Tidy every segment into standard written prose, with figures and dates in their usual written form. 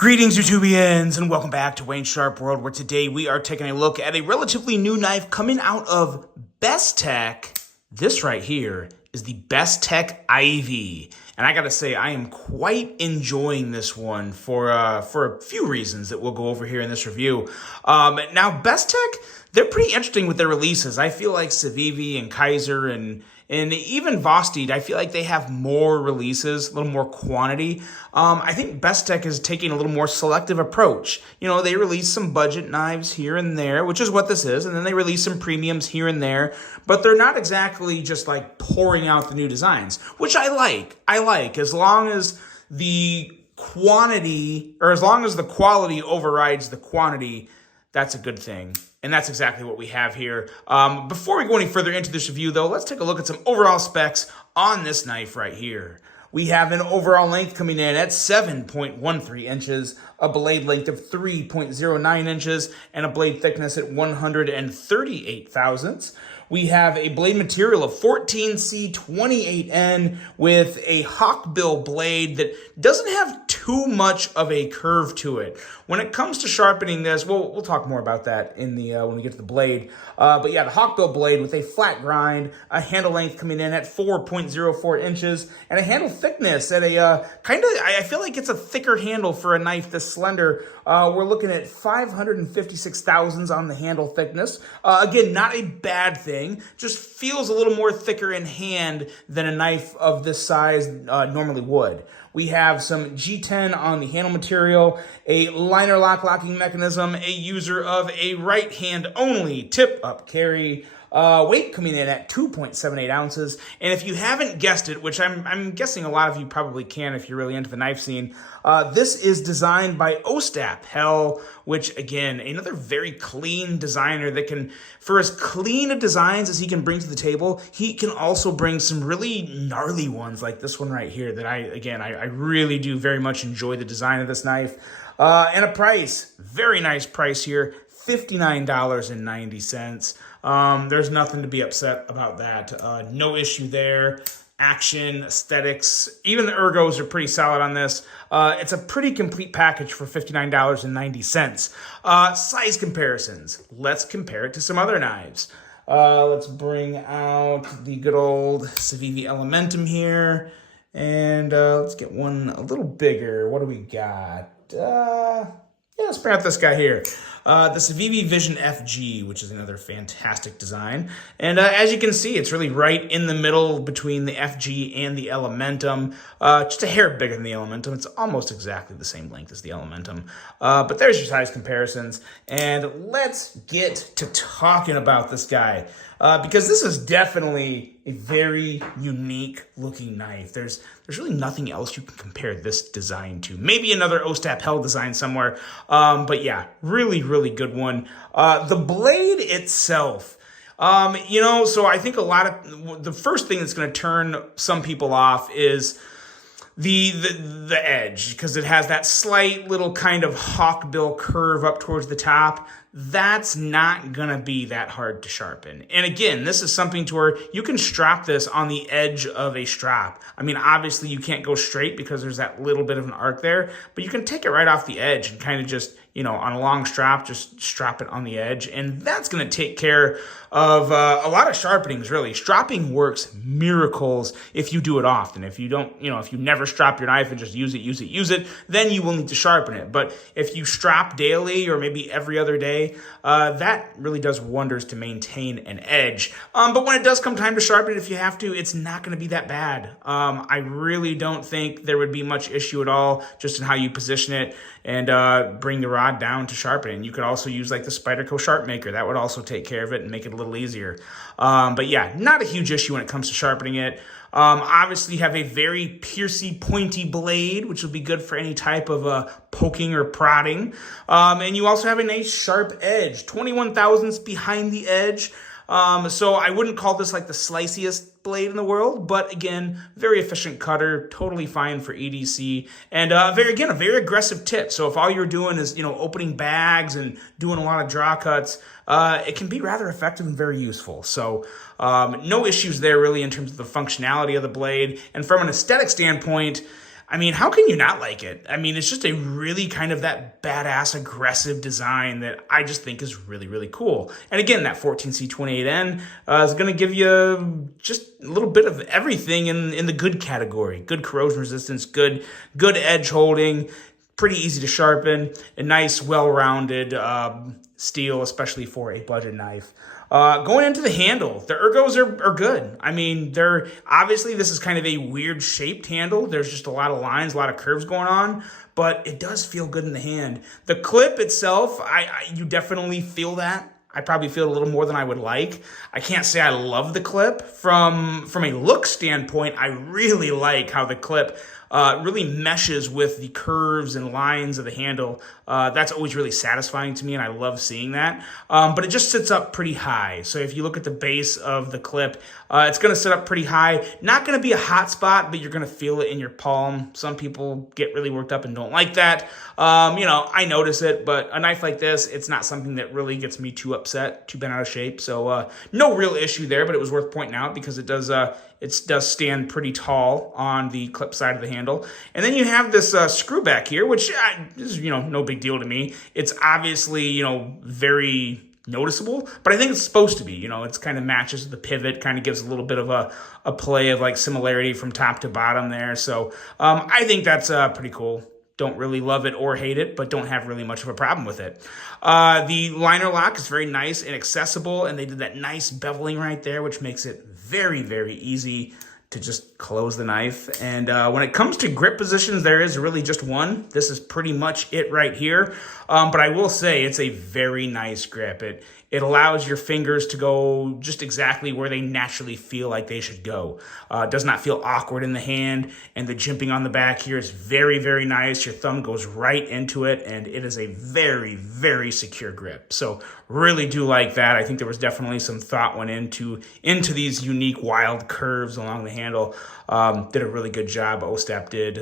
Greetings, YouTubians, and welcome back to Wayne Sharp World, where today we are taking a look at a relatively new knife coming out of Bestech. This right here is the Bestech Ivy, and I gotta say, I am quite enjoying this one for a few reasons that we'll go over here in this review. Now, Bestech, they're pretty interesting with their releases. I feel like Civivi and Kaiser and even Vosteed, I feel like they have more releases, a little more quantity. I think Bestech is taking a little more selective approach. You know, they release some budget knives here and there, which is what this is, and then they release some premiums here and there, but they're not exactly just like pouring out the new designs, which I like. As long as the quantity, or as long as the quality overrides the quantity, that's a good thing. And that's exactly what we have here. Before we go any further into this review, though, let's take a look at some overall specs on this knife right here. We have an overall length coming in at 7.13 inches, a blade length of 3.09 inches, and a blade thickness at 138 thousandths. We have a blade material of 14C28N with a hawkbill blade that doesn't have too much of a curve to it. When it comes to sharpening this, we'll talk more about that in the when we get to the blade. But yeah, the hawkbill blade with a flat grind, a handle length coming in at 4.04 inches, and a handle thickness at a I feel like it's a thicker handle for a knife this slender. We're looking at 556 thousandths on the handle thickness. Again, not a bad thing. Just feels a little more thicker in hand than a knife of this size normally would. We have some G10 on the handle material, a liner lock locking mechanism, a user of a right hand only tip up carry, weight coming in at 2.78 ounces. And if you haven't guessed it, which I'm guessing a lot of you probably can if you're really into the knife scene, this is designed by Ostap Hell, which again, another very clean designer that can, for as clean of designs as he can bring to the table, he can also bring some really gnarly ones like this one right here that I really do very much enjoy the design of this knife. And a price, very nice price here, $59.90. There's nothing to be upset about that. No issue there. Action, aesthetics, even the ergos are pretty solid on this. It's a pretty complete package for $59.90. Size comparisons. Let's compare it to some other knives. Let's bring out the good old Civivi Elementum here. And let's get one a little bigger. What do we got? Let's bring out this guy here. The Civivi Vision FG, which is another fantastic design. And as you can see, it's really right in the middle between the FG and the Elementum. Just a hair bigger than the Elementum. It's almost exactly the same length as the Elementum. But there's your size comparisons. And let's get to talking about this guy. Because this is definitely a very unique looking knife. There's really nothing else you can compare this design to. Maybe another Ostap Hell design somewhere. But yeah, really good one. The blade itself, so I think the first thing that's going to turn some people off is the edge, because it has that slight little kind of hawkbill curve up towards the top. That's not gonna be that hard to sharpen. And again, this is something to where you can strap this on the edge of a strap. I mean, obviously you can't go straight because there's that little bit of an arc there, but you can take it right off the edge and kind of just, on a long strap, just strap it on the edge. And that's gonna take care of a lot of sharpenings, really. Strapping works miracles if you do it often. If you don't, if you never strap your knife and just use it, then you will need to sharpen it. But if you strap daily or maybe every other day, that really does wonders to maintain an edge. But when it does come time to sharpen it, if you have to, it's not going to be that bad. I really don't think there would be much issue at all just in how you position it and bring the rod down to sharpen it. And you could also use like the Spyderco Sharp Maker. That would also take care of it and make it a little easier. But yeah, not a huge issue when it comes to sharpening it. Obviously, you have a very piercy, pointy blade, which will be good for any type of poking or prodding. And you also have a nice sharp edge, 21 thousandths behind the edge. So I wouldn't call this like the sliciest blade in the world, but again, very efficient cutter, totally fine for EDC, and a very aggressive tip. So if all you're doing is, opening bags and doing a lot of draw cuts, it can be rather effective and very useful. So no issues there really in terms of the functionality of the blade. And from an aesthetic standpoint, I mean, how can you not like it? I mean, it's just a really kind of that badass, aggressive design that I just think is really, really cool. And again, that 14C28N is going to give you just a little bit of everything in the good category. Good corrosion resistance, good edge holding, pretty easy to sharpen, a nice, well-rounded steel, especially for a budget knife. Going into the handle, the ergos are good. I mean, obviously this is kind of a weird shaped handle. There's just a lot of lines, a lot of curves going on, but it does feel good in the hand. The clip itself, you definitely feel that. I probably feel it a little more than I would like. I can't say I love the clip. From a look standpoint, I really like how the clip really meshes with the curves and lines of the handle. That's always really satisfying to me, and I love seeing that. But it just sits up pretty high. So if you look at the base of the clip, it's going to sit up pretty high. Not going to be a hot spot, but you're going to feel it in your palm. Some people get really worked up and don't like that. I notice it, but a knife like this, it's not something that really gets me too upset, too bent out of shape. So no real issue there, but it was worth pointing out because it does stand pretty tall on the clip side of the handle. And then you have this screw back here, which is, no big deal to me. It's obviously, very noticeable, but I think it's supposed to be. It's kind of matches the pivot, kind of gives a little bit of a play of like similarity from top to bottom there. So I think that's pretty cool. Don't really love it or hate it, but don't have really much of a problem with it. The liner lock is very nice and accessible, and they did that nice beveling right there, which makes it very, very easy to just close the knife. And when it comes to grip positions, there is really just one. This is pretty much it right here. But I will say it's a very nice grip. It allows your fingers to go just exactly where they naturally feel like they should go. It does not feel awkward in the hand, and the jimping on the back here is very, very nice. Your thumb goes right into it, and it is a very, very secure grip. So really do like that. I think there was definitely some thought went into these unique wild curves along the handle. Did a really good job, OSTAP did,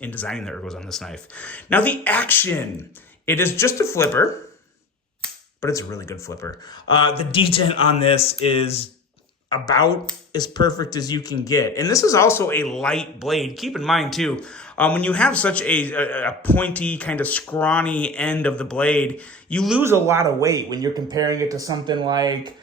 in designing the ergos on this knife. Now the action, it is just a flipper, but it's a really good flipper. The detent on this is about as perfect as you can get. And this is also a light blade. Keep in mind, too, when you have such a pointy, kind of scrawny end of the blade, you lose a lot of weight when you're comparing it to something like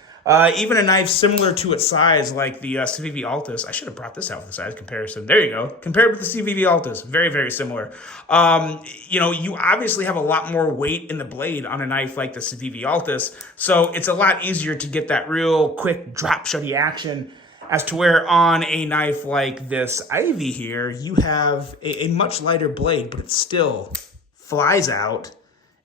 even a knife similar to its size, like the CVV Altus. I should have brought this out for the size comparison. There you go. Compared with the CVV Altus, very, very similar. You obviously have a lot more weight in the blade on a knife like the CVV Altus, so it's a lot easier to get that real quick drop shutty action, as to where on a knife like this Ivy here, you have a much lighter blade, but it still flies out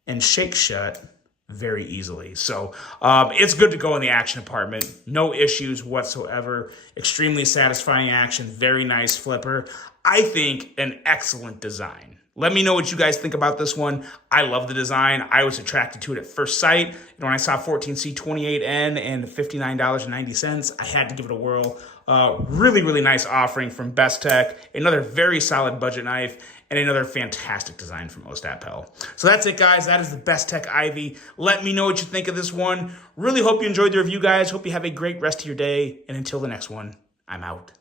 and shakes shut very easily. So it's good to go in the action department. No issues whatsoever. Extremely satisfying action. Very nice flipper. I think an excellent design. Let me know what you guys think about this one. I love the design. I was attracted to it at first sight. When I saw 14C28N and $59.90, I had to give it a whirl. Really, really nice offering from Bestech. Another very solid budget knife, and another fantastic design from OSTAP Pel. So that's it, guys. That is the Bestech Ivy. Let me know what you think of this one. Really hope you enjoyed the review, guys. Hope you have a great rest of your day. And until the next one, I'm out.